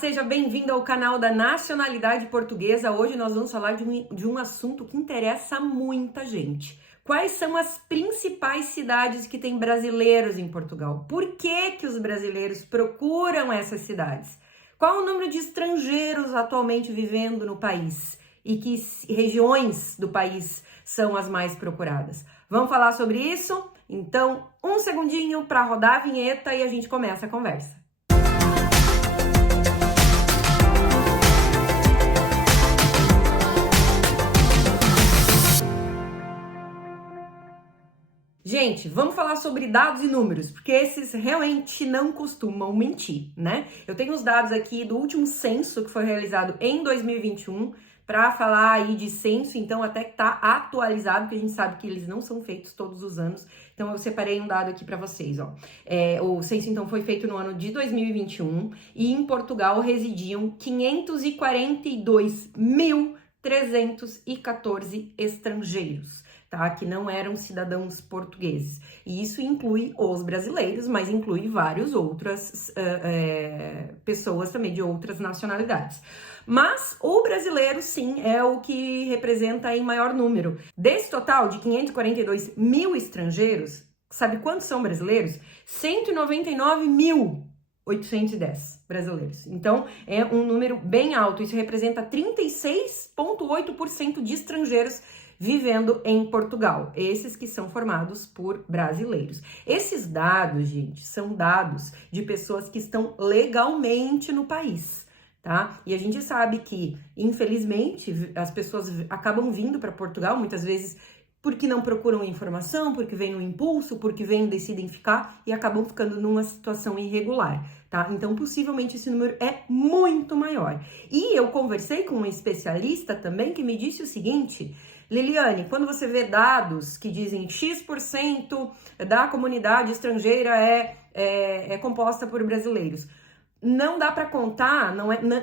seja bem-vindo ao canal da Nacionalidade Portuguesa. Hoje nós vamos falar de um assunto que interessa a muita gente. Quais são as principais cidades que têm brasileiros em Portugal? Por que os brasileiros procuram essas cidades? Qual o número de estrangeiros atualmente vivendo no país? E que regiões do país são as mais procuradas? Vamos falar sobre isso? Então, um segundinho para rodar a vinheta e a gente começa a conversa. Gente, vamos falar sobre dados e números, porque esses realmente não costumam mentir, né? Eu tenho os dados aqui do último censo que foi realizado em 2021 para falar aí de censo, então até que tá atualizado, porque a gente sabe que eles não são feitos todos os anos. Então eu separei um dado aqui para vocês, ó. O censo então foi feito no ano de 2021 e em Portugal residiam 542.314 estrangeiros, tá? Que não eram cidadãos portugueses. E isso inclui os brasileiros, mas inclui várias outras pessoas também de outras nacionalidades. Mas o brasileiro, sim, é o que representa em maior número. Desse total de 542 mil estrangeiros, sabe quantos são brasileiros? 199.810 brasileiros. Então, é um número bem alto. Isso representa 36,8% de estrangeiros vivendo em Portugal, esses que são formados por brasileiros. Esses dados, gente, são dados de pessoas que estão legalmente no país, tá? E a gente sabe que, infelizmente, as pessoas acabam vindo para Portugal, muitas vezes porque não procuram informação, porque vêm no impulso, porque decidem ficar e acabam ficando numa situação irregular, tá? Então, possivelmente, esse número é muito maior. E eu conversei com um especialista também que me disse o seguinte: Liliane, quando você vê dados que dizem X% da comunidade estrangeira é composta por brasileiros, não dá para contar,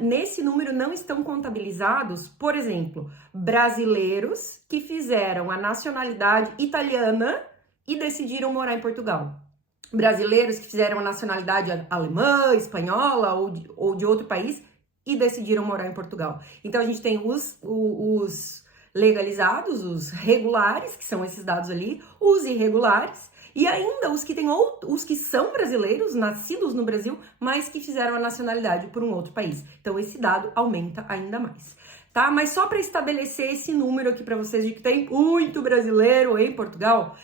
nesse número não estão contabilizados, por exemplo, brasileiros que fizeram a nacionalidade italiana e decidiram morar em Portugal. Brasileiros que fizeram a nacionalidade alemã, espanhola ou de outro país e decidiram morar em Portugal. Então a gente tem os legalizados, os regulares, que são esses dados ali, os irregulares, e ainda os que são brasileiros, nascidos no Brasil, mas que fizeram a nacionalidade por um outro país. Então esse dado aumenta ainda mais, tá? Mas só para estabelecer esse número aqui para vocês de que tem muito brasileiro em Portugal.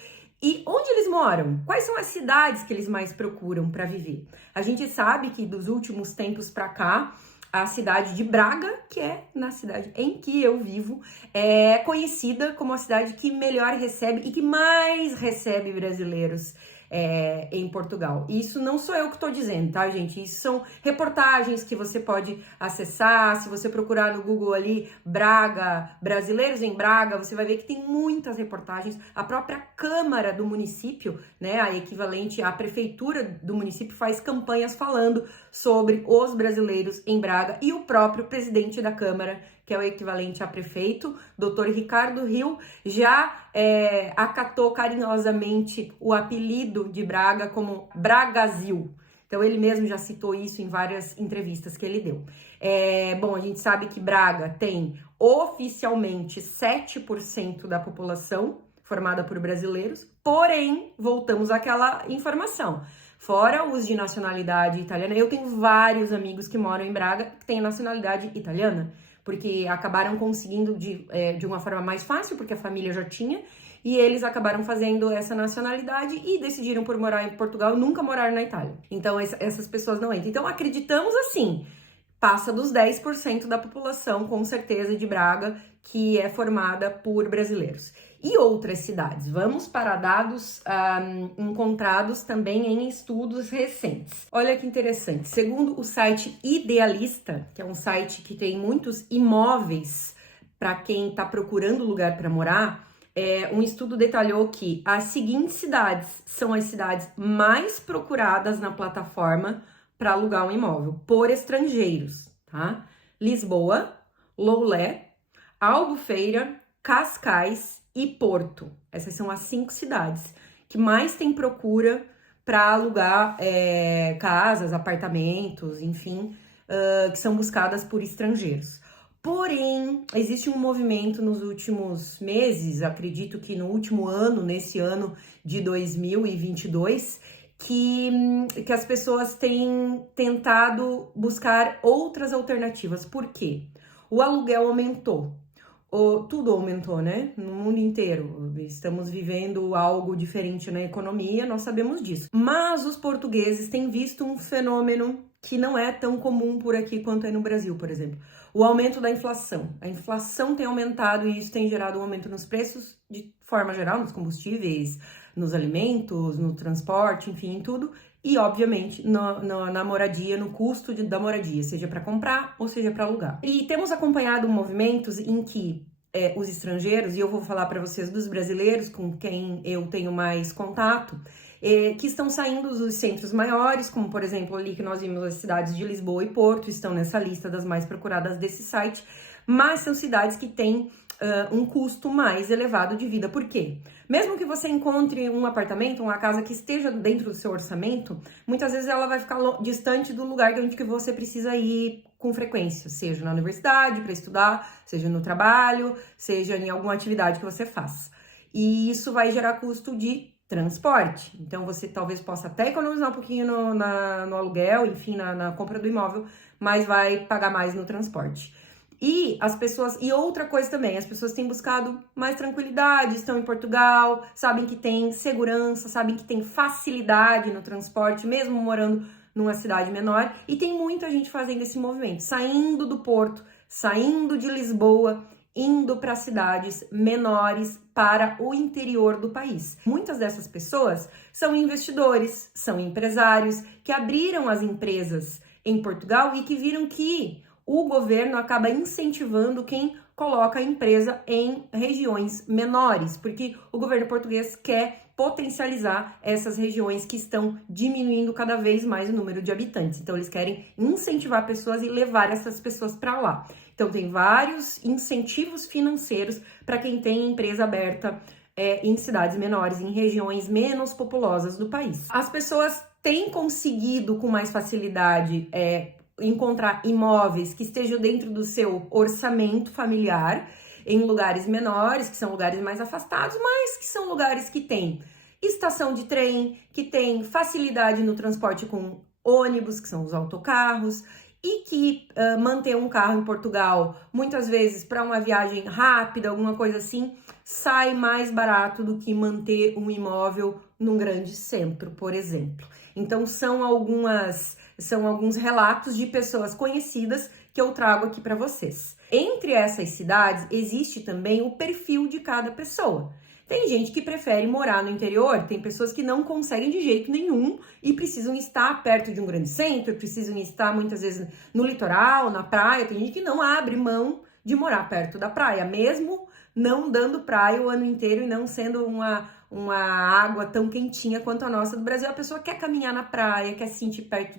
E onde eles moram? Quais são as cidades que eles mais procuram para viver? A gente sabe que dos últimos tempos para cá, a cidade de Braga, que é na cidade em que eu vivo, é conhecida como a cidade que melhor recebe e que mais recebe brasileiros em Portugal. Isso não sou eu que estou dizendo, tá, gente? Isso são reportagens que você pode acessar. Se você procurar no Google ali, Braga, brasileiros em Braga, você vai ver que tem muitas reportagens. A própria Câmara do município, né, a equivalente à prefeitura do município, faz campanhas falando sobre os brasileiros em Braga, e o próprio presidente da Câmara, que é o equivalente a prefeito, Dr. Ricardo Rill, já acatou carinhosamente o apelido de Braga como Bragazil. Então ele mesmo já citou isso em várias entrevistas que ele deu. Bom, a gente sabe que Braga tem oficialmente 7% da população formada por brasileiros, porém, voltamos àquela informação. Fora os de nacionalidade italiana, eu tenho vários amigos que moram em Braga que têm nacionalidade italiana, porque acabaram conseguindo de uma forma mais fácil, porque a família já tinha, e eles acabaram fazendo essa nacionalidade e decidiram por morar em Portugal, nunca morar na Itália. Então essas pessoas não entram. Então acreditamos assim, passa dos 10% da população, com certeza, de Braga, que é formada por brasileiros. E outras cidades? Vamos para dados encontrados também em estudos recentes. Olha que interessante. Segundo o site Idealista, que é um site que tem muitos imóveis para quem está procurando lugar para morar, um estudo detalhou que as seguintes cidades são as cidades mais procuradas na plataforma para alugar um imóvel por estrangeiros, tá? Lisboa, Loulé, Albufeira, Cascais e Porto. Essas são as 5 cidades que mais tem procura para alugar casas, apartamentos, enfim, que são buscadas por estrangeiros. Porém, existe um movimento nos últimos meses, acredito que no último ano, nesse ano de 2022, que as pessoas têm tentado buscar outras alternativas. Por quê? O aluguel aumentou. Tudo aumentou, né? No mundo inteiro. Estamos vivendo algo diferente na economia, nós sabemos disso. Mas os portugueses têm visto um fenômeno que não é tão comum por aqui quanto é no Brasil, por exemplo. O aumento da inflação. A inflação tem aumentado e isso tem gerado um aumento nos preços de forma geral, nos combustíveis, nos alimentos, no transporte, enfim, em tudo. E, obviamente, na moradia, no custo da moradia, seja para comprar ou seja para alugar. E temos acompanhado movimentos em que os estrangeiros, e eu vou falar para vocês dos brasileiros com quem eu tenho mais contato, que estão saindo dos centros maiores, como por exemplo ali que nós vimos as cidades de Lisboa e Porto, estão nessa lista das mais procuradas desse site, mas são cidades que têm um custo mais elevado de vida. Por quê? Mesmo que você encontre um apartamento, uma casa que esteja dentro do seu orçamento, muitas vezes ela vai ficar distante do lugar onde que você precisa ir com frequência, seja na universidade para estudar, seja no trabalho, seja em alguma atividade que você faz. E isso vai gerar custo de transporte. Então, você talvez possa até economizar um pouquinho no aluguel, enfim, na compra do imóvel, mas vai pagar mais no transporte. E outra coisa também, as pessoas têm buscado mais tranquilidade, estão em Portugal, sabem que tem segurança, sabem que tem facilidade no transporte, mesmo morando numa cidade menor, e tem muita gente fazendo esse movimento, saindo do Porto, saindo de Lisboa, indo para cidades menores para o interior do país. Muitas dessas pessoas são investidores, são empresários que abriram as empresas em Portugal e que viram que o governo acaba incentivando quem coloca a empresa em regiões menores, porque o governo português quer potencializar essas regiões que estão diminuindo cada vez mais o número de habitantes. Então, eles querem incentivar pessoas e levar essas pessoas para lá. Então, tem vários incentivos financeiros para quem tem empresa aberta em cidades menores, em regiões menos populosas do país. As pessoas têm conseguido com mais facilidade encontrar imóveis que estejam dentro do seu orçamento familiar, em lugares menores, que são lugares mais afastados, mas que são lugares que têm estação de trem, que tem facilidade no transporte com ônibus, que são os autocarros, e que manter um carro em Portugal, muitas vezes para uma viagem rápida, alguma coisa assim, sai mais barato do que manter um imóvel num grande centro, por exemplo. Então, são alguns relatos de pessoas conhecidas que eu trago aqui para vocês. Entre essas cidades, existe também o perfil de cada pessoa. Tem gente que prefere morar no interior, tem pessoas que não conseguem de jeito nenhum e precisam estar perto de um grande centro, precisam estar muitas vezes no litoral, na praia. Tem gente que não abre mão de morar perto da praia, mesmo não dando praia o ano inteiro e não sendo uma água tão quentinha quanto a nossa do Brasil. A pessoa quer caminhar na praia, quer se sentir perto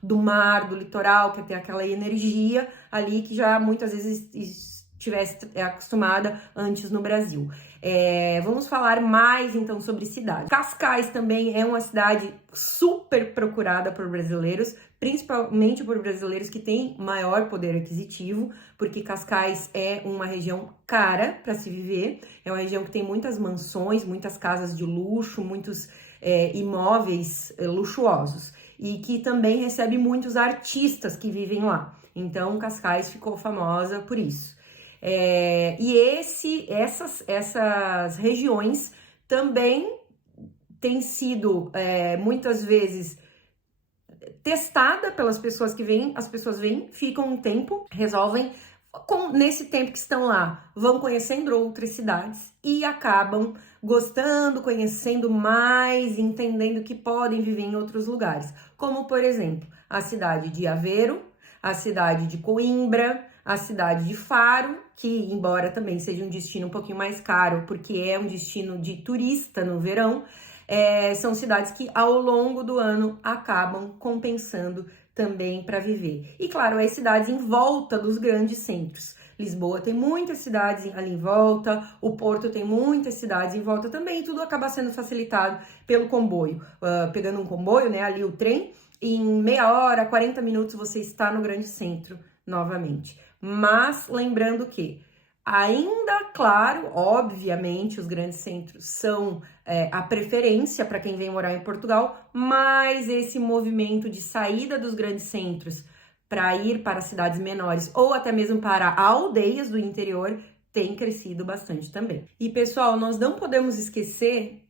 do mar, do litoral, quer ter aquela energia ali que já muitas vezes estivesse acostumada antes no Brasil. Vamos falar mais então sobre cidades. Cascais também é uma cidade super procurada por brasileiros, principalmente por brasileiros que têm maior poder aquisitivo, porque Cascais é uma região cara para se viver, é uma região que tem muitas mansões, muitas casas de luxo, muitos imóveis luxuosos, e que também recebe muitos artistas que vivem lá. Então, Cascais ficou famosa por isso. Essas regiões também têm sido muitas vezes testada pelas pessoas que vêm. As pessoas vêm, ficam um tempo, resolvem, nesse tempo que estão lá, vão conhecendo outras cidades e acabam gostando, conhecendo mais, entendendo que podem viver em outros lugares, como por exemplo a cidade de Aveiro, a cidade de Coimbra, a cidade de Faro, que embora também seja um destino um pouquinho mais caro, porque é um destino de turista no verão, são cidades que ao longo do ano acabam compensando também para viver. E claro, as cidades em volta dos grandes centros. Lisboa tem muitas cidades ali em volta, o Porto tem muitas cidades em volta também, e tudo acaba sendo facilitado pelo comboio. Pegando um comboio, né, ali o trem, em meia hora, 40 minutos você está no grande centro novamente. Mas lembrando que ainda, claro, obviamente, os grandes centros são a preferência para quem vem morar em Portugal, mas esse movimento de saída dos grandes centros para ir para cidades menores ou até mesmo para aldeias do interior tem crescido bastante também. E pessoal, nós não podemos esquecer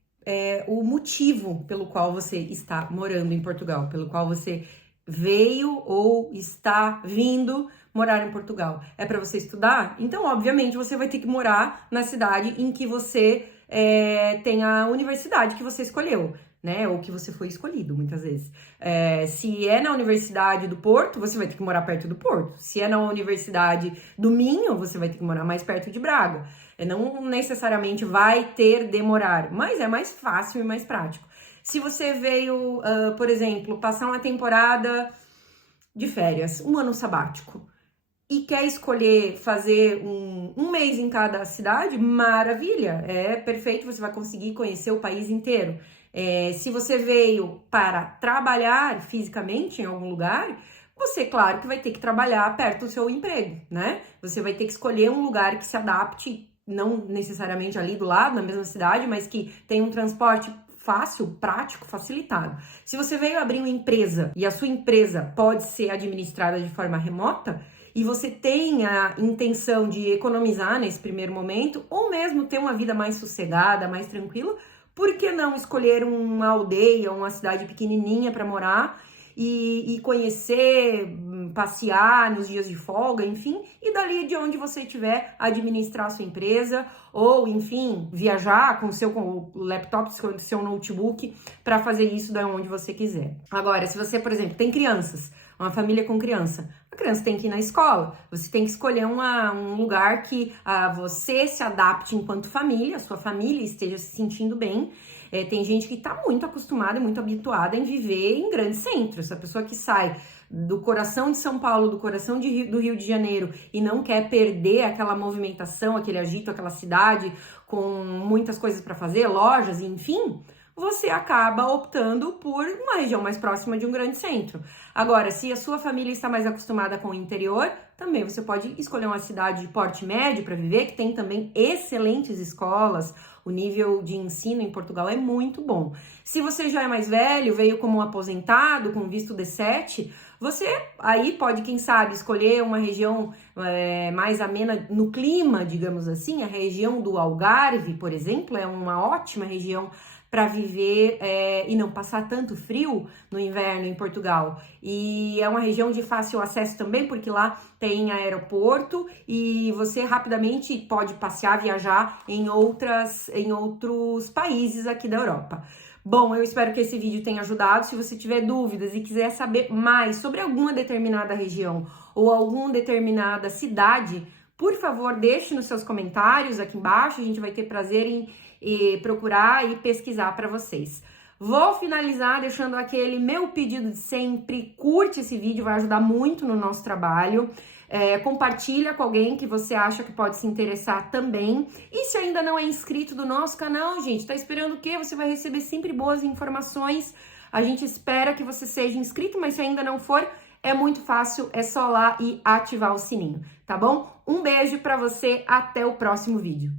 o motivo pelo qual você está morando em Portugal, pelo qual você veio ou está vindo morar em Portugal. É para você estudar? Então, obviamente, você vai ter que morar na cidade em que você tem a universidade que você escolheu, né? Ou que você foi escolhido, muitas vezes. Se é na Universidade do Porto, você vai ter que morar perto do Porto. Se é na Universidade do Minho, você vai ter que morar mais perto de Braga. Não necessariamente vai ter demorar, mas é mais fácil e mais prático. Se você veio, por exemplo, passar uma temporada de férias, um ano sabático, e quer escolher fazer um mês em cada cidade, maravilha, é perfeito, você vai conseguir conhecer o país inteiro. Se você veio para trabalhar fisicamente em algum lugar, você, claro, que vai ter que trabalhar perto do seu emprego, né? Você vai ter que escolher um lugar que se adapte, não necessariamente ali do lado, na mesma cidade, mas que tenha um transporte fácil, prático, facilitado. Se você veio abrir uma empresa e a sua empresa pode ser administrada de forma remota, e você tem a intenção de economizar nesse primeiro momento, ou mesmo ter uma vida mais sossegada, mais tranquila, por que não escolher uma aldeia, uma cidade pequenininha para morar e conhecer, passear nos dias de folga, enfim, e dali de onde você estiver, administrar a sua empresa, ou enfim, viajar com o laptop, com o seu notebook, para fazer isso da onde você quiser. Agora, se você, por exemplo, tem crianças, uma família com criança, a criança tem que ir na escola, você tem que escolher um lugar que você se adapte enquanto família, a sua família esteja se sentindo bem. Tem gente que está muito acostumada, muito habituada em viver em grandes centros. A pessoa que sai do coração de São Paulo, do coração do Rio de Janeiro e não quer perder aquela movimentação, aquele agito, aquela cidade com muitas coisas para fazer, lojas, enfim, você acaba optando por uma região mais próxima de um grande centro. Agora, se a sua família está mais acostumada com o interior, também você pode escolher uma cidade de porte médio para viver, que tem também excelentes escolas. O nível de ensino em Portugal é muito bom. Se você já é mais velho, veio como um aposentado, com visto D7, você aí pode, quem sabe, escolher uma região mais amena no clima, digamos assim. A região do Algarve, por exemplo, é uma ótima região para viver e não passar tanto frio no inverno em Portugal. E é uma região de fácil acesso também, porque lá tem aeroporto e você rapidamente pode passear, viajar em outros países aqui da Europa. Bom, eu espero que esse vídeo tenha ajudado. Se você tiver dúvidas e quiser saber mais sobre alguma determinada região ou alguma determinada cidade, por favor, deixe nos seus comentários aqui embaixo. A gente vai ter prazer em procurar e pesquisar para vocês. Vou finalizar deixando aquele meu pedido de sempre. Curte esse vídeo, vai ajudar muito no nosso trabalho. Compartilha com alguém que você acha que pode se interessar também. E se ainda não é inscrito do nosso canal, gente, tá esperando o quê? Você vai receber sempre boas informações. A gente espera que você seja inscrito, mas se ainda não for, é muito fácil, é só lá e ativar o sininho, tá bom? Um beijo para você, até o próximo vídeo.